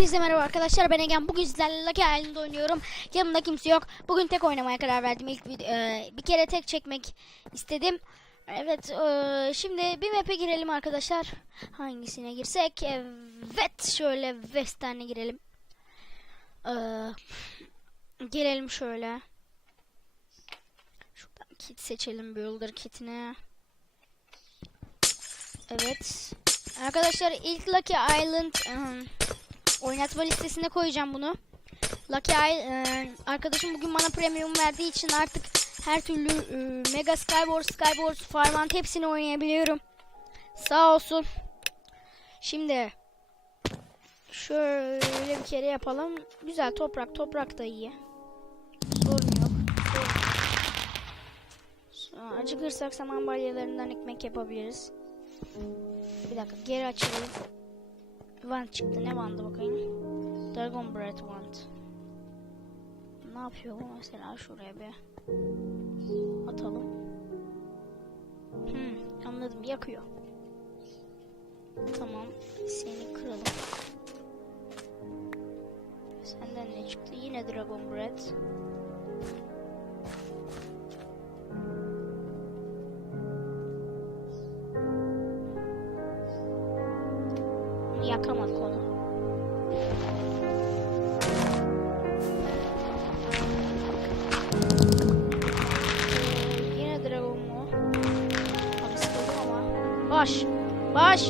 Hepinize merhaba arkadaşlar ben Egen. Bugün sizlerle Lucky Island oynuyorum. Yanımda kimse yok. Bugün tek oynamaya karar verdim. İlk vid- e, bir kere tek çekmek istedim. Evet e, şimdi bir map'e girelim arkadaşlar. Hangisine girsek? Evet şöyle Western'e girelim. E, girelim şöyle. Şuradan kit seçelim Builder kitine. Evet. Arkadaşlar ilk Lucky Island ıı, oynatma listesine koyacağım bunu. Lucky Island arkadaşım bugün bana premium verdiği için artık her türlü ıı, Mega Skywars, Skywars, Farmant hepsini oynayabiliyorum. Sağ olsun. Şimdi şöyle bir kere yapalım. Güzel toprak, toprak da iyi. Sorun yok. Sonra acıkırsak saman balyalarından ekmek yapabiliriz. Bir dakika geri açalım. Vant çıktı. Ne vandı bakayım? Dragon Breath Vant. Ne yapıyor bu mesela şuraya bir atalım. Hmm, anladım yakıyor. Tamam. Seni kıralım. Senden ne çıktı? Yine Dragon Breath. Baş! Baş!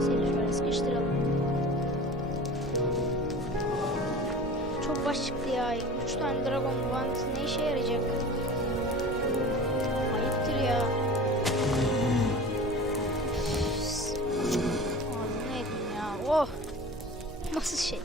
Seni şöyle sıkıştıralım. Çok baş çıktı ya. 3 tane Dragon Band ne işe yarayacak? Ayıptır ya. Ağzını yedim ya. Oh. Nasıl şey?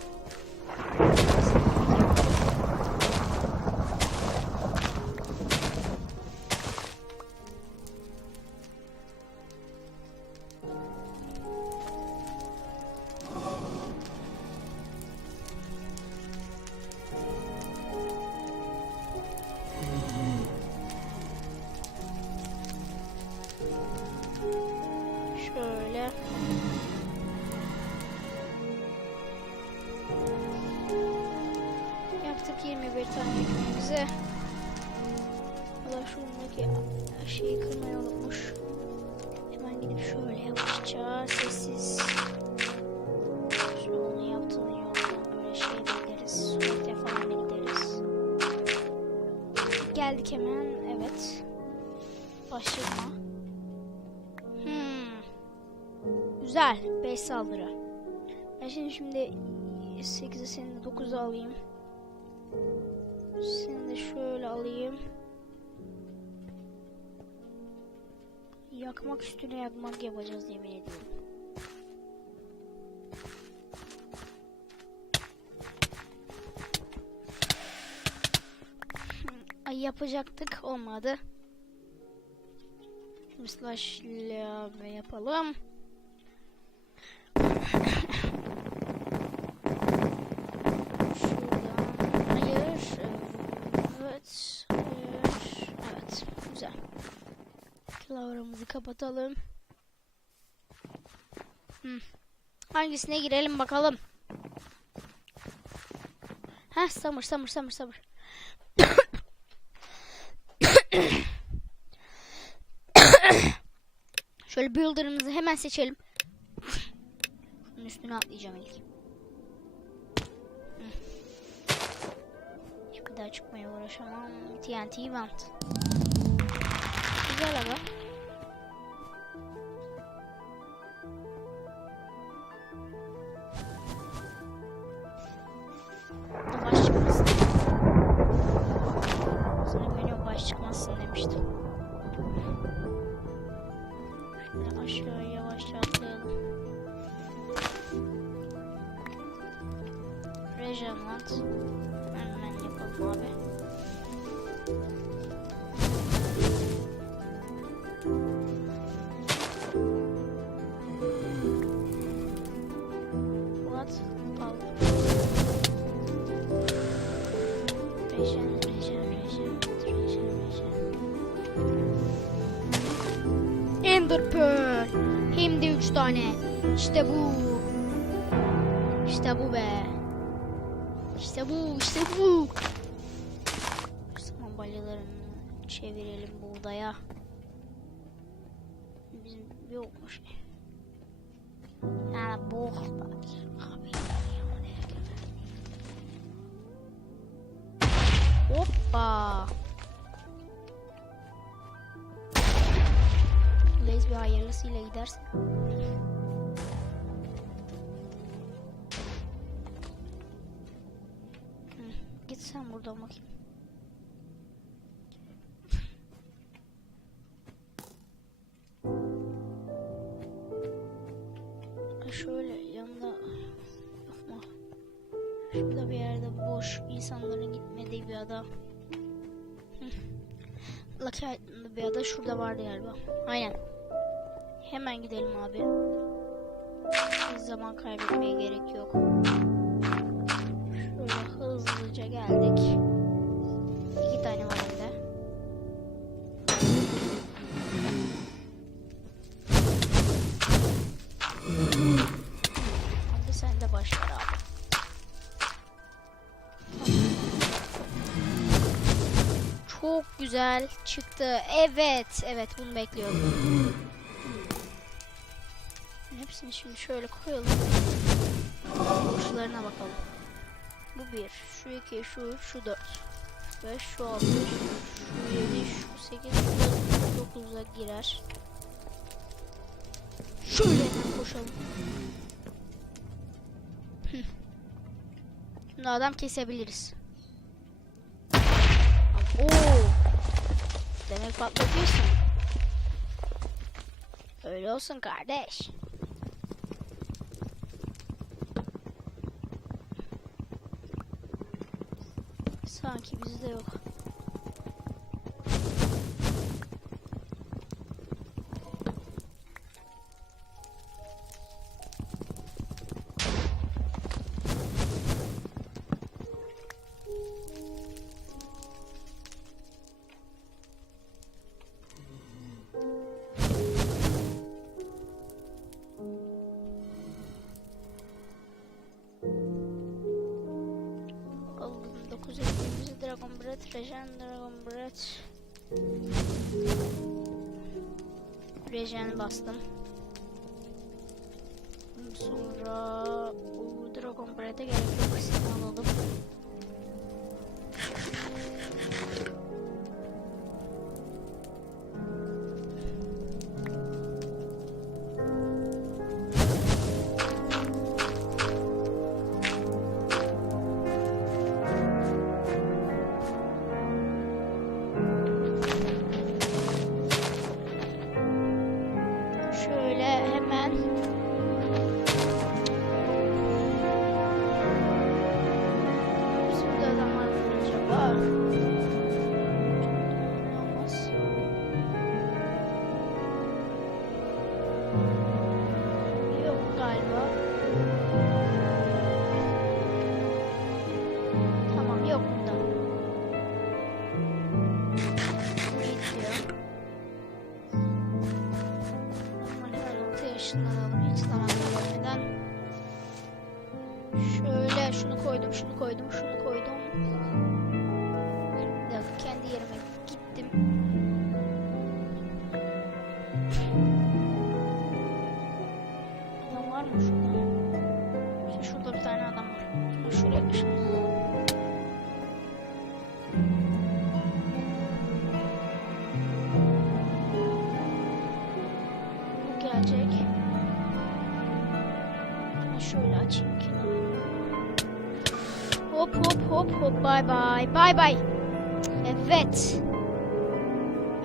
Sessiz. Şu onu yaptığın yoldan böyle şey de gideriz. Suite falan da gideriz. Geldik hemen. Evet. Başlama. Hmm. Güzel. 5 saldırı. Ben şimdi şimdi 8'e seni de 9'a alayım. Seni de şöyle alayım. Yakmak üstüne yakmak yapacağız yemin ediyorum. Ay yapacaktık olmadı. Slash yapalım. Şuradan hayır. Evet. Hayır. Evet. Güzel. Klavramızı kapatalım. Hmm. Hangisine girelim bakalım. Heh samır samır samır samır. Şöyle builder'ımızı hemen seçelim. Şunun üstüne atlayacağım ilk. Bir daha çıkmaya uğraşamam. TNT event. Güzel ama. Çıkmazsın demiştim. Şöyle aşağı yavaşça atlayalım. Regiment. Hemen yapalım abi. Ender Pearl. Hem de 3 tane. İşte bu. İşte bu be. İşte bu, işte bu. Saman balyalarını çevirelim buğdaya. Bizim yokmuş. Yani bu. Abi, Hoppa. Blaze bir hayırlısıyla gidersin. Git sen buradan bakayım. Şöyle yanında mu? Şurada bir yerde boş insanların gitmediği bir ada. Lucky bir ada şurada vardı galiba. Aynen. Hemen gidelim abi. Hiç zaman kaybetmeye gerek yok. Şöyle hızlıca geldik. İki tane var evde. Hadi sen de başla abi. Çok güzel çıktı. Evet, evet bunu bekliyordum. Hepsini şimdi şöyle koyalım. Burçlarına bakalım. Bu bir, şu iki, şu üç, şu dört. Beş, şu altı, şu yedi, şu sekiz, şu dokuza girer. Şöyle koşalım. Şimdi adam kesebiliriz. Oo. Demek patlatıyorsun. Öyle olsun kardeş. Sanki bizde yok. Breath, Regen Dragon Breath. Regen bastım. Sonra bu Dragon Breath'e gerek yok. Seni alalım. Bay bay bay bay. Evet.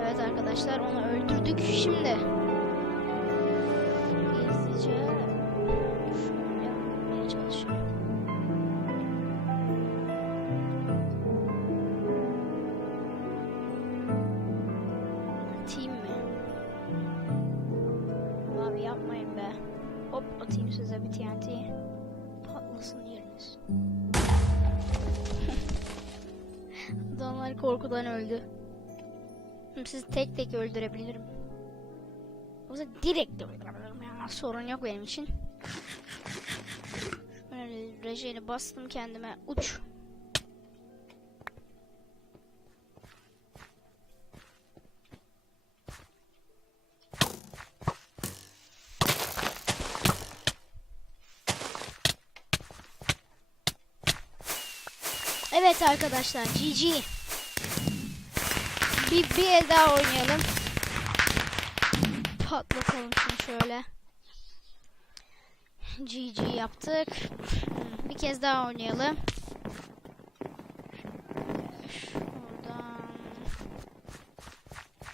Evet arkadaşlar onu öldürdük şimdi. Gizlice Sizi tek tek öldürebilirim. Yoksa direkt durdurabilirim ya. Sorun yok benim için. Rejeni bastım kendime. Uç. Evet arkadaşlar GG. Bir, bir el daha oynayalım. Patlatalım şunu şöyle. GG yaptık. Bir kez daha oynayalım.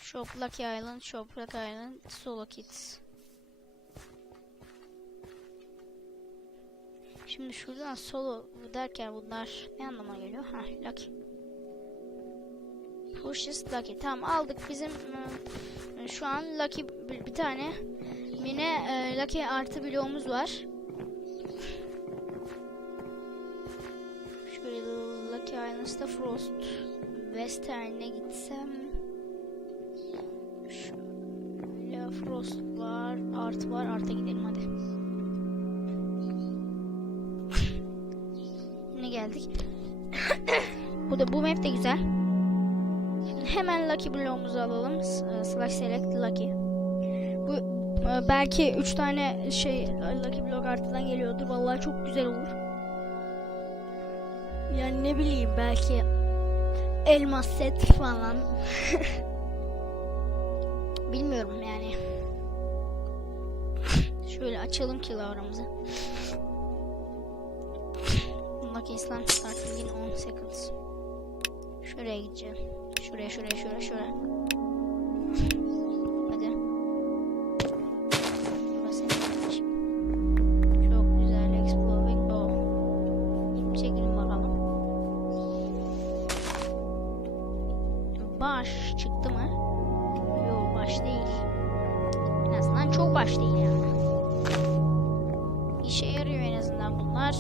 Shop Lucky Island, Shop Lucky Island, Solo Kids. Şimdi şuradan solo derken bunlar ne anlama geliyor? Ha, Lucky. Pushes Lucky. Tamam aldık bizim ıı, şu an Lucky bir, bir tane Mine e, Lucky artı bloğumuz var. Şöyle Lucky Islands'ta Frost Western'e gitsem Şöyle Frost var, Art var. Art'a gidelim hadi. Geldik? bu da bu map de güzel. Hemen Lucky bloğumuzu alalım. E, Slash select Lucky. Bu e, belki 3 tane şey Lucky block artıdan geliyordur. Vallahi çok güzel olur. Yani ne bileyim belki elmas set falan. Bilmiyorum yani. Şöyle açalım kilauramızı. Lucky Islam starting in 10 seconds. Şuraya gideceğim. Şuraya şuraya şuraya şuraya. Hadi. Burası? Çok güzel Exploding Bow. Çekelim bakalım. Baş çıktı mı? Yok baş değil. En azından çok baş değil yani. İşe yarıyor en azından bunlar.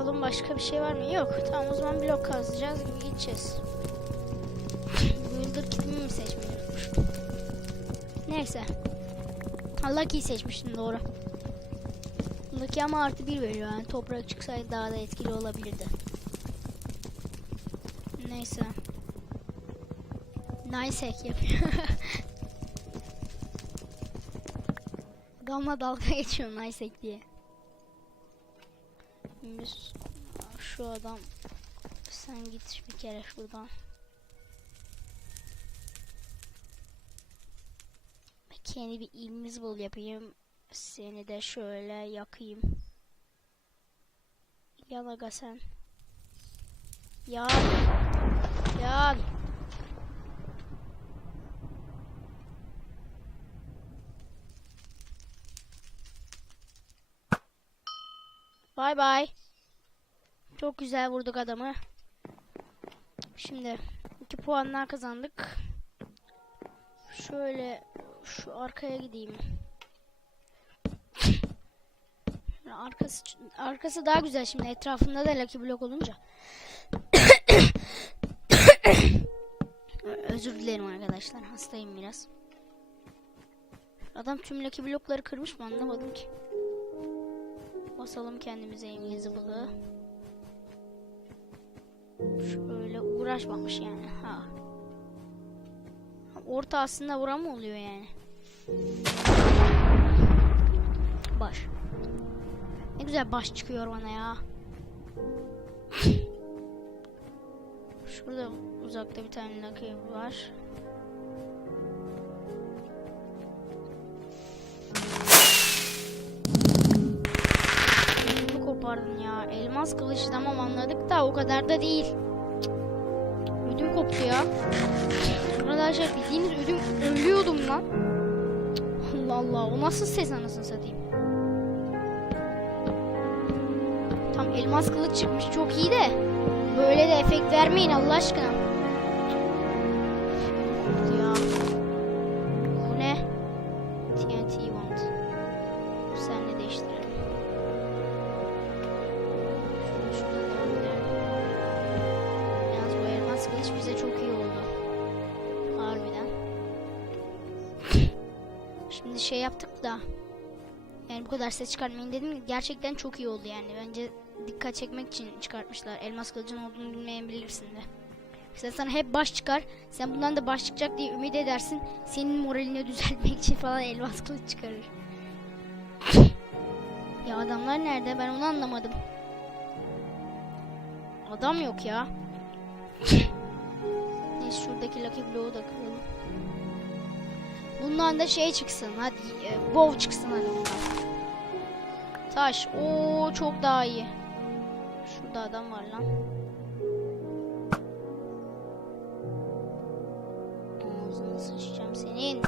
Bakalım başka bir şey var mı? Yok. Tamam o zaman blok kazacağız gideceğiz. Builder kitimi mi seçmeyi unutmuşum. Neyse. Lucky'yi seçmiştim doğru. Lucky ama artı bir veriyor yani toprak çıksaydı daha da etkili olabilirdi. Neyse. Nice hack yapıyor. Adamla dalga geçiyor nice hack diye. Biz şu adam sen git bir kere şuradan. Kendi bir invisible yapayım. Seni de şöyle yakayım. Yan aga sen. Yan. Yan. Bye bye. Çok güzel vurduk adamı. Şimdi iki puanlar kazandık. Şöyle şu arkaya gideyim. Arkası arkası daha güzel şimdi etrafında da Lucky Block olunca. Özür dilerim arkadaşlar. Hastayım biraz. Adam tüm Lucky Block'ları kırmış mı anlamadım ki. Basalım kendimize invisible'ı. Şöyle uğraşmamış yani. Ha. Orta aslında vura mı oluyor yani? Baş. Ne güzel baş çıkıyor bana ya. Şurada uzakta bir tane Lucky var. Elmas kılıç tamam anladık da o kadar da değil. Ödüm koptu ya. Arkadaşlar bildiğiniz ödüm ölüyordum lan. Allah Allah o nasıl ses anasını satayım. Tam elmas kılıç çıkmış çok iyi de. Böyle de efekt vermeyin Allah aşkına. Kadar ses çıkartmayın dedim. Gerçekten çok iyi oldu yani. Bence dikkat çekmek için çıkartmışlar. Elmas kılıcın olduğunu bilmeyebilirsin de. Mesela sana hep baş çıkar. Sen bundan da baş çıkacak diye ümit edersin. Senin moralini düzeltmek için falan elmas kılıç çıkarır. ya adamlar nerede? Ben onu anlamadım. Adam yok ya. Neyse şuradaki Lucky Blow'u da kıralım. Bundan da şey çıksın. Hadi e, bow çıksın hadi bundan. Taş. Oo çok daha iyi. Şurada adam var lan. Ağzını sıçacağım senin.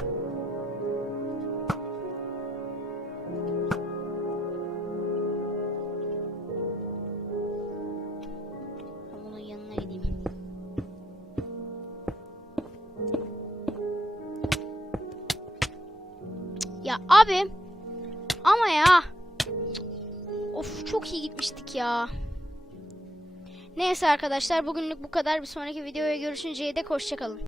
Ya abi. Gitmiştik ya. Neyse arkadaşlar bugünlük bu kadar. Bir sonraki videoya görüşünceye dek hoşçakalın.